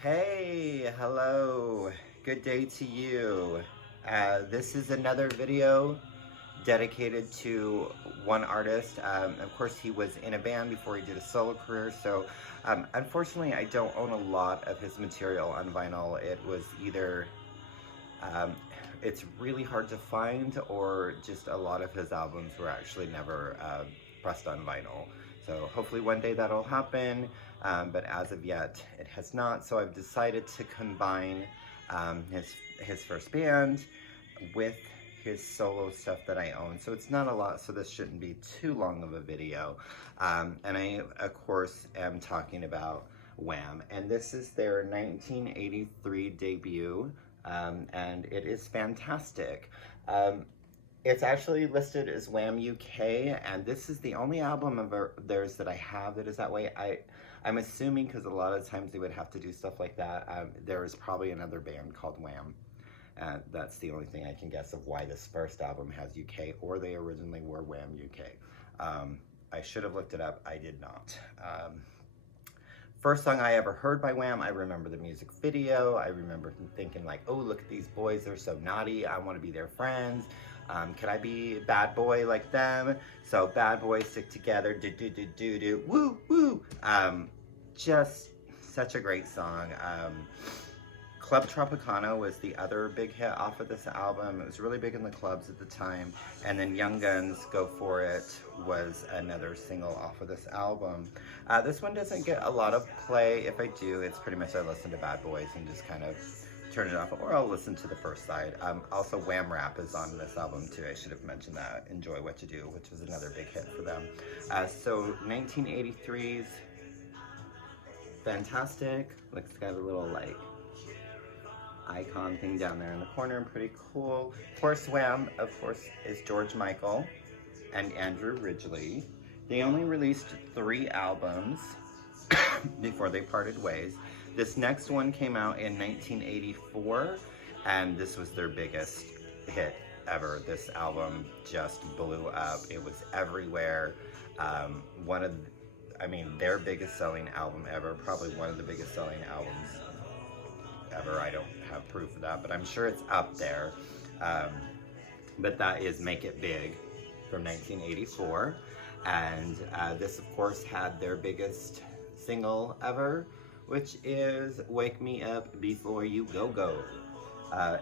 Hey, hello, good day to you. This is another video dedicated to one artist. Of course, he was in a band before he did a solo career, so unfortunately I don't own a lot of his material on vinyl. It was either, um, it's really hard to find, or just a lot of his albums were actually never pressed on vinyl. So hopefully one day that'll happen, but as of yet it has not. So I've decided to combine his first band with his solo stuff that I own. So it's not a lot, so this shouldn't be too long of a video. And I, of course, am talking about Wham. And this is their 1983 debut, and it is fantastic. It's actually listed as Wham UK, and this is the only album of theirs that I have that is that way. I'm assuming, because a lot of times they would have to do stuff like that, there is probably another band called Wham. That's the only thing I can guess of why this first album has UK, or they originally were Wham UK. I should have looked it up, I did not. First song I ever heard by Wham, I remember the music video. I remember thinking like, oh, look at these boys, they're so naughty, I want to be their friends. Can I be a bad boy like them? So bad boys stick together, do do do do do, woo woo. Just such a great song. Club Tropicana was the other big hit off of this album. It was really big in the clubs at the time. And then Young Guns, Go For It was another single off of this album. This one doesn't get a lot of play. If I do, it's pretty much I listen to Bad Boys and just kind of turn it off, or I'll listen to the first side. Also, Wham Rap is on this album too. I should have mentioned that. Enjoy What You Do, which was another big hit for them. So 1983's fantastic. Looks got a little like icon thing down there in the corner, pretty cool. Of course, Wham, of course, is George Michael and Andrew Ridgeley. They only released 3 albums before they parted ways. This next one came out in 1984, and this was their biggest hit ever. This album just blew up. It was everywhere. Their biggest selling album ever, probably one of the biggest selling albums ever. I don't have proof of that, but I'm sure it's up there. But that is Make It Big from 1984. And this, of course, had their biggest single ever, which is Wake Me Up Before You Go Go.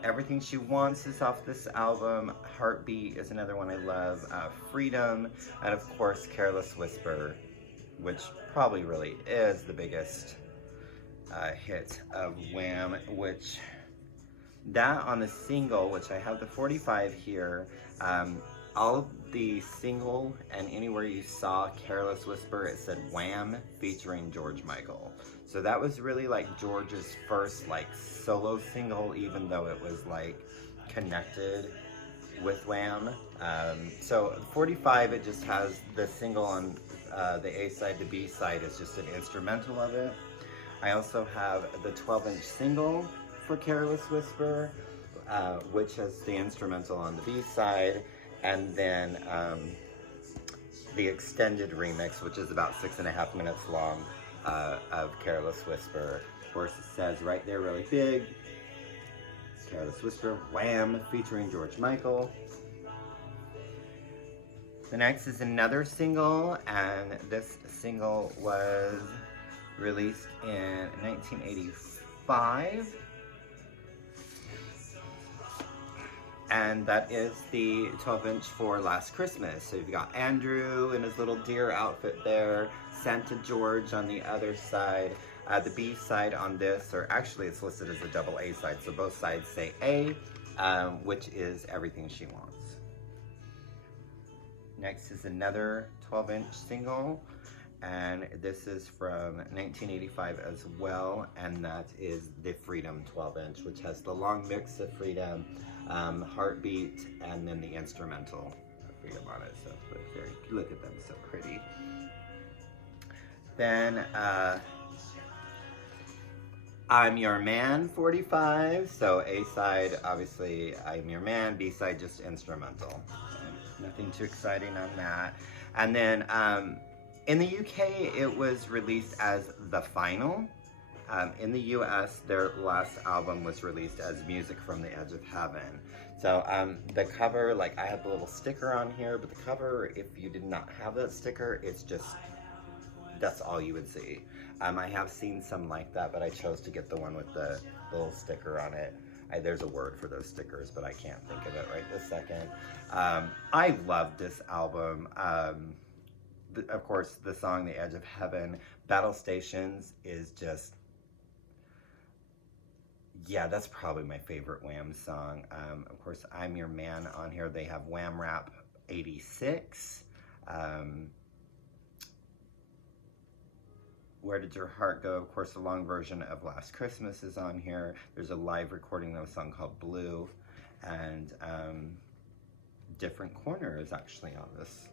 Everything She Wants is off this album. Heartbeat is another one I love. Freedom, and of course, Careless Whisper, which probably really is the biggest hit of Wham, which that on the single, which I have the 45 here, all of the single and anywhere you saw Careless Whisper, it said Wham featuring George Michael. So that was really like George's first like solo single, even though it was like connected with Wham. So 45, it just has the single on the A side, the B side is just an instrumental of it. I also have the 12-inch single for Careless Whisper, which has the instrumental on the B side, and then the extended remix, which is about 6.5 minutes long, of Careless Whisper. Of course, it says right there really big, Careless Whisper, Wham, featuring George Michael. The next is another single, and this single was released in 1985, and that is the 12-inch for Last Christmas. So you've got Andrew in his little deer outfit there, Santa George on the other side. The B side on this, or actually it's listed as a double A side, so both sides say A, which is Everything She Wants. Next is another 12-inch single, and this is from 1985 as well, and that is the Freedom 12-inch, which has the long mix of Freedom, Heartbeat, and then the instrumental of Freedom on it. So look at them, so pretty. Then I'm Your Man 45, so A side obviously I'm Your Man, B side just instrumental. Nothing too exciting on that. And then in the UK, it was released as The Final, In the US, their last album was released as Music from the Edge of Heaven. So the cover, like I have the little sticker on here, but the cover, if you did not have that sticker, it's just, that's all you would see. I have seen some like that, but I chose to get the one with the little sticker on it. There's a word for those stickers, but I can't think of it right this second. I love this album. Of course, the song The Edge of Heaven, Battle Stations is just, yeah, that's probably my favorite Wham song. Of course, I'm Your Man on here. They have Wham Rap 86. Where Did Your Heart Go? Of course, the long version of Last Christmas is on here. There's a live recording of a song called Blue. And Different Corner is actually on this,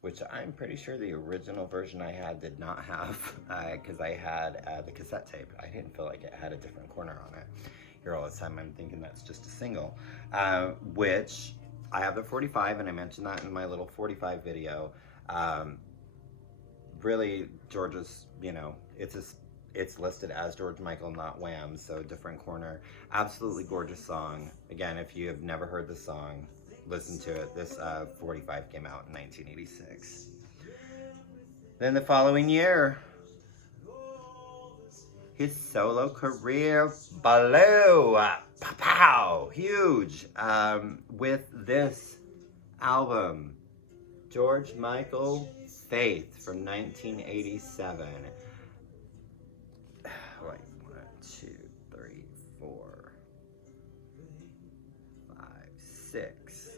which I'm pretty sure the original version I had did not have, because I had the cassette tape. I didn't feel like it had a different corner on it. Here all the time I'm thinking that's just a single, which I have the 45, and I mentioned that in my little 45 video. Really, George's, you know, it's listed as George Michael, not Wham, so Different Corner. Absolutely gorgeous song. Again, if you have never heard the song, listen to it. This 45 came out in 1986. Then the following year, his solo career blew up. Pow! Huge. With this album, George Michael Faith from 1987. Wait, 1, 2, 3, 4, 5, 6.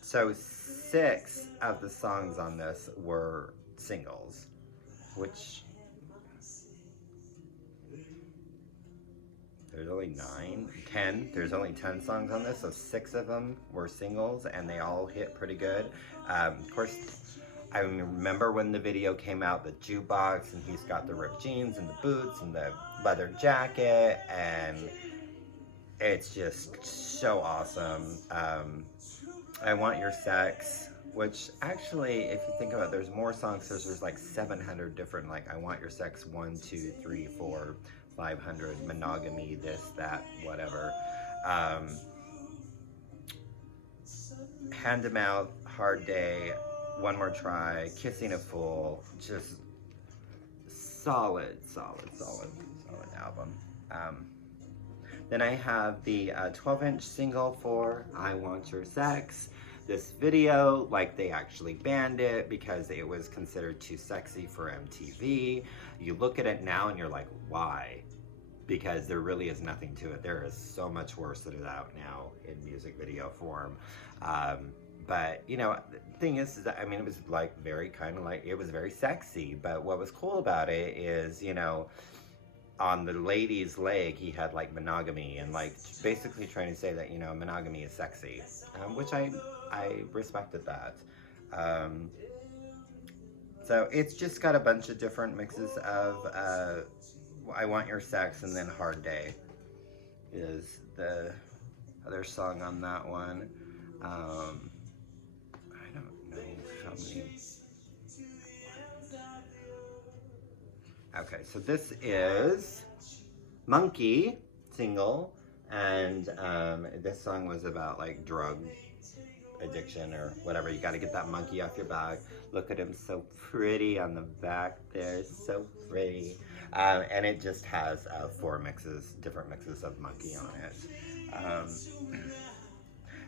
So 6 of the songs on this were singles, which there's only 10. There's only 10 songs on this, so 6 of them were singles, and they all hit pretty good. Of course, I remember when the video came out, the jukebox, and he's got the ripped jeans and the boots and the leather jacket, and it's just so awesome. I Want Your Sex, which actually, if you think about it, there's more songs. There's like 700 different, like I Want Your Sex, 1, 2, 3, 4, 500, monogamy, this, that, whatever. Hand to Mouth, Hard Day, One More Try, Kissing a Fool, just solid album. Then I have the 12-inch single for I Want Your Sex. This video, like, they actually banned it because it was considered too sexy for MTV. You look at it now and you're like, why? Because there really is nothing to it. There is so much worse that is out now in music video form. But, you know, the thing is that, I mean, it was like very kind of like, it was very sexy. But what was cool about it is, you know, on the lady's leg, he had like monogamy, and like basically trying to say that, you know, monogamy is sexy, which I respected that. So it's just got a bunch of different mixes of I Want Your Sex, and then Hard Day is the other song on that one. I don't know how many. Okay, so this is Monkey single, and this song was about like drug addiction or whatever. You got to get that monkey off your back. Look at him, so pretty on the back there, so pretty. And it just has 4 mixes, different mixes of Monkey on it.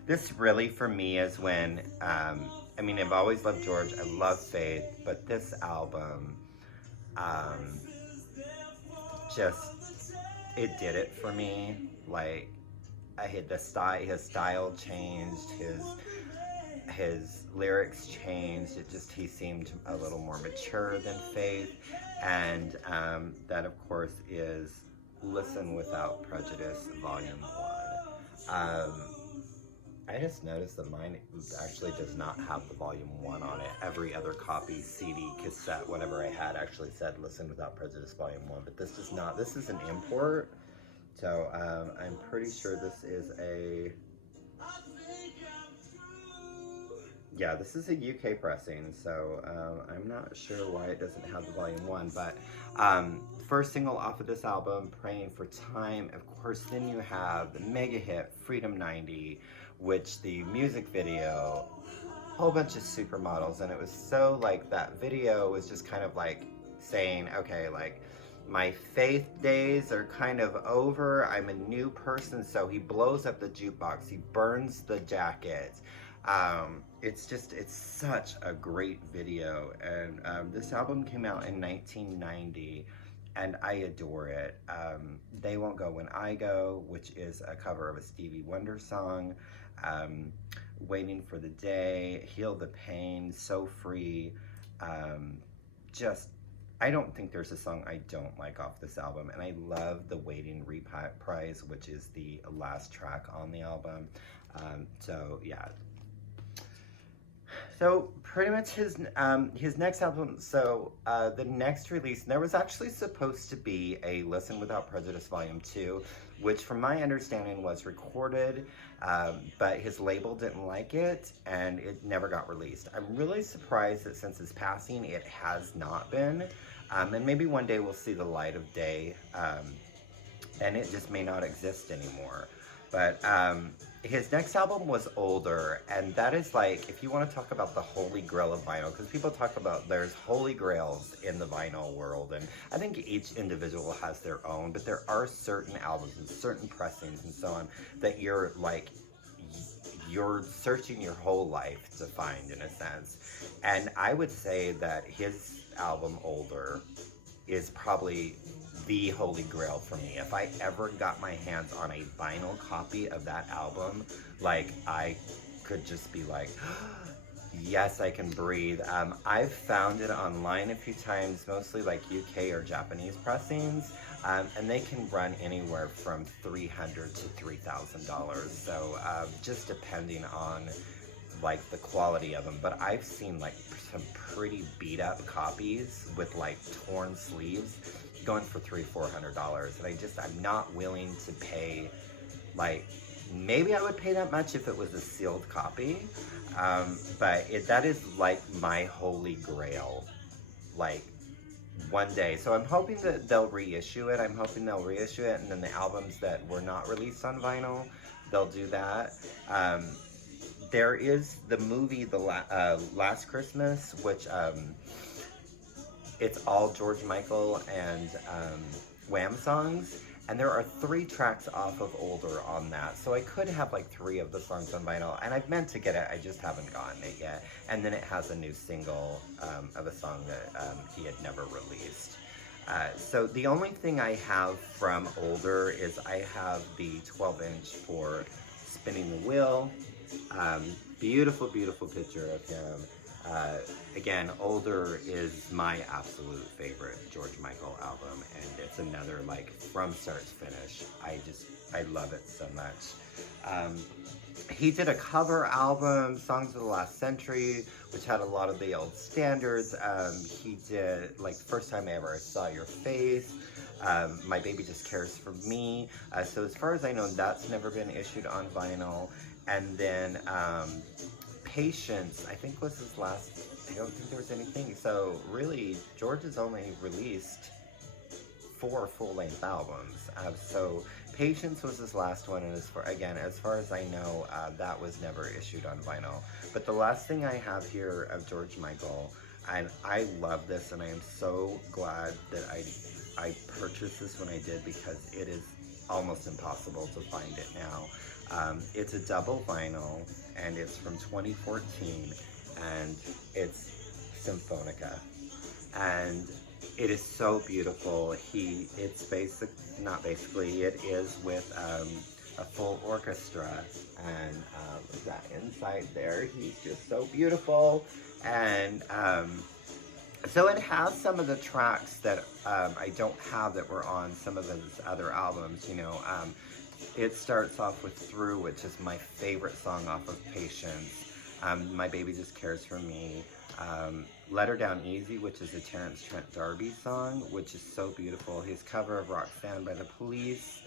This really, for me, is when, I mean, I've always loved George, I love Faith, but this album, just, it did it for me. Like, I had his style changed, his lyrics changed. It just, he seemed a little more mature than Faith. And that, of course, is Listen Without Prejudice, Volume 1. I just noticed that mine actually does not have the Volume 1 on it. Every other copy, CD, cassette, whatever I had actually said Listen Without Prejudice Volume 1, but this does not. This is an import, so I'm pretty sure this is a Yeah, this is a UK pressing, so I'm not sure why it doesn't have the volume 1, but first single off of this album, Praying for Time. Of course, then you have the mega hit, Freedom 90, which the music video, whole bunch of supermodels, and it was so like that video was just kind of like saying, okay, like my faith days are kind of over. I'm a new person. So he blows up the jukebox, he burns the jacket. It's such a great video, and this album came out in 1990. And I adore it. They Won't Go When I Go, which is a cover of a Stevie Wonder song. Waiting for the Day, Heal the Pain, So Free. Just, I don't think there's a song I don't like off this album. And I love the Waiting Reprise, which is the last track on the album. So yeah. So pretty much his next album, so the next release, there was actually supposed to be a Listen Without Prejudice Volume 2, which from my understanding was recorded, but his label didn't like it, and it never got released. I'm really surprised that since his passing, it has not been, and maybe one day we'll see the light of day, and it just may not exist anymore. But his next album was Older, and that is like, if you want to talk about the holy grail of vinyl, because people talk about there's holy grails in the vinyl world, and I think each individual has their own, but there are certain albums and certain pressings and so on that you're like, you're searching your whole life to find, in a sense. And I would say that his album Older is probably the holy grail for me. If I ever got my hands on a vinyl copy of that album, like, I could just be like, yes, I can breathe. I've found it online a few times, mostly like UK or Japanese pressings, and they can run anywhere from $300 to $3,000. So just depending on like the quality of them. But I've seen like some pretty beat up copies with like torn sleeves going for $300-400, and I'm not willing to pay, like, maybe I would pay that much if it was a sealed copy, but that is like my holy grail, like, one day. So I'm hoping that they'll reissue it. I'm hoping they'll reissue it, and then the albums that were not released on vinyl, they'll do that. There is the movie Last Christmas, which it's all George Michael and Wham songs, and there are 3 tracks off of Older on that, so I could have like 3 of the songs on vinyl, and I've meant to get it, I just haven't gotten it yet. And then it has a new single of a song that he had never released. So the only thing I have from Older is I have the 12-inch for Spinning the Wheel. Beautiful, beautiful picture of him. Again, Older is my absolute favorite George Michael album, and it's another, like, from start to finish, I love it so much. He did a cover album, Songs of the Last Century, which had a lot of the old standards. He did, like, First Time Ever I Saw Your Face, My Baby Just Cares for Me. So as far as I know, that's never been issued on vinyl. And then Patience, I think, was his last. I don't think there was anything. So really, George has only released 4 full-length albums. So Patience was his last one, and as far as I know, that was never issued on vinyl. But the last thing I have here of George Michael, and I love this, and I am so glad that I purchased this when I did, because it is almost impossible to find it now. It's a double vinyl, and it's from 2014, and it's Symphonica, and it is so beautiful. It is with a full orchestra, and that inside there, he's just so beautiful. And so it has some of the tracks that I don't have that were on some of his other albums, you know. It starts off with Through, which is my favorite song off of Patience. My Baby Just Cares for Me. Let Her Down Easy, which is a Terrence Trent D'Arby song, which is so beautiful. His cover of Roxanne by the Police.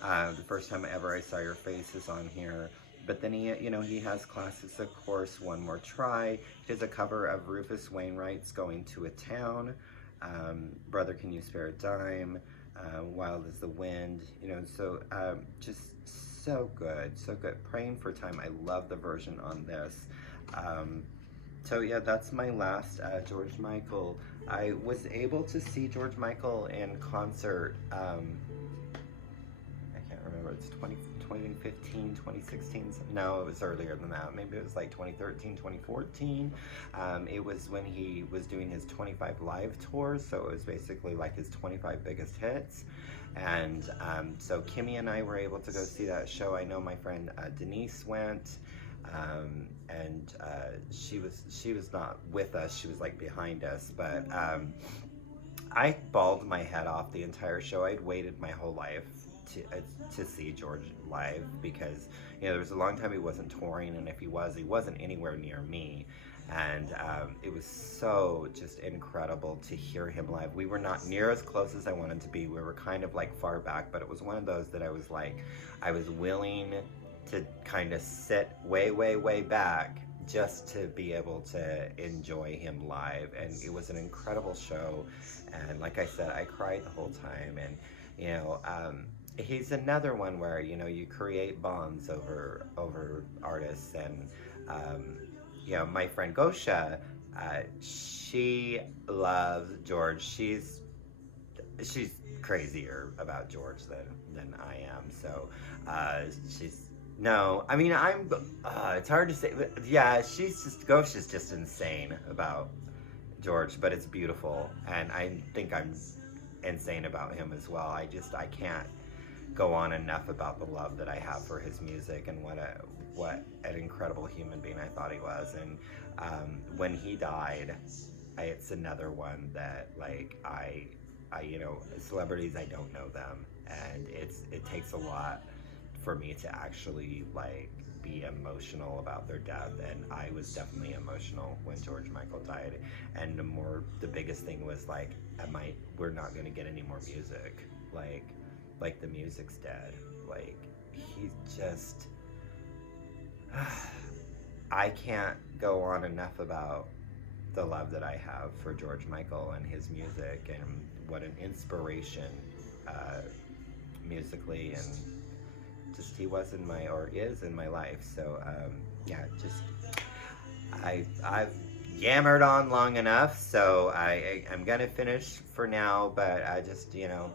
The First Time Ever I Saw Your Face is on here. but then he, you know, he has classics, of course, One More Try. He does a cover of Rufus Wainwright's Going to a Town, Brother Can You Spare a Dime, Wild as the Wind, you know, so just so good, so good. Praying for Time, I love the version on this. So yeah, that's my last George Michael. I was able to see George Michael in concert, I can't remember, it's 2015, 2016, no, it was earlier than that. Maybe it was like 2013, 2014. It was when he was doing his 25 live tour, so it was basically like his 25 biggest hits. And so Kimmy and I were able to go see that show. I know my friend Denise went, and she was not with us, she was like behind us, but I bawled my head off the entire show. I'd waited my whole life to see George live, because, you know, there was a long time he wasn't touring, and if he was, he wasn't anywhere near me. And it was so just incredible to hear him live. We were not near as close as I wanted to be. We were kind of like far back, but it was one of those that I was like, I was willing to kind of sit way, way, way back just to be able to enjoy him live. And it was an incredible show. And like I said, I cried the whole time. And, you know, he's another one where, you know, you create bonds over artists. And, you know, my friend Gosha, she loves George. She's crazier about George than I am. So no, I mean, it's hard to say, but yeah, Gosha's just insane about George, but it's beautiful. And I think I'm insane about him as well. I can't go on enough about the love that I have for his music, and what an incredible human being I thought he was. And when he died, it's another one that, like, I you know, celebrities, I don't know them, and it takes a lot for me to actually, like, be emotional about their death. And I was definitely emotional when George Michael died. And the biggest thing was, like, we're not gonna get any more music, like the music's dead. Like, he's just, I can't go on enough about the love that I have for George Michael and his music, and what an inspiration musically, and just he was is in my life. So yeah, just I've yammered on long enough, so I'm gonna finish for now. But I just, you know,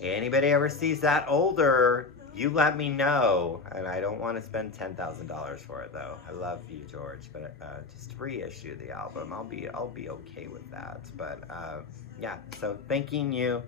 anybody ever sees that older, you let me know. And I don't want to spend $10,000 for it, though. I love you, George, but just reissue the album. I'll be okay with that. But yeah, so thanking you.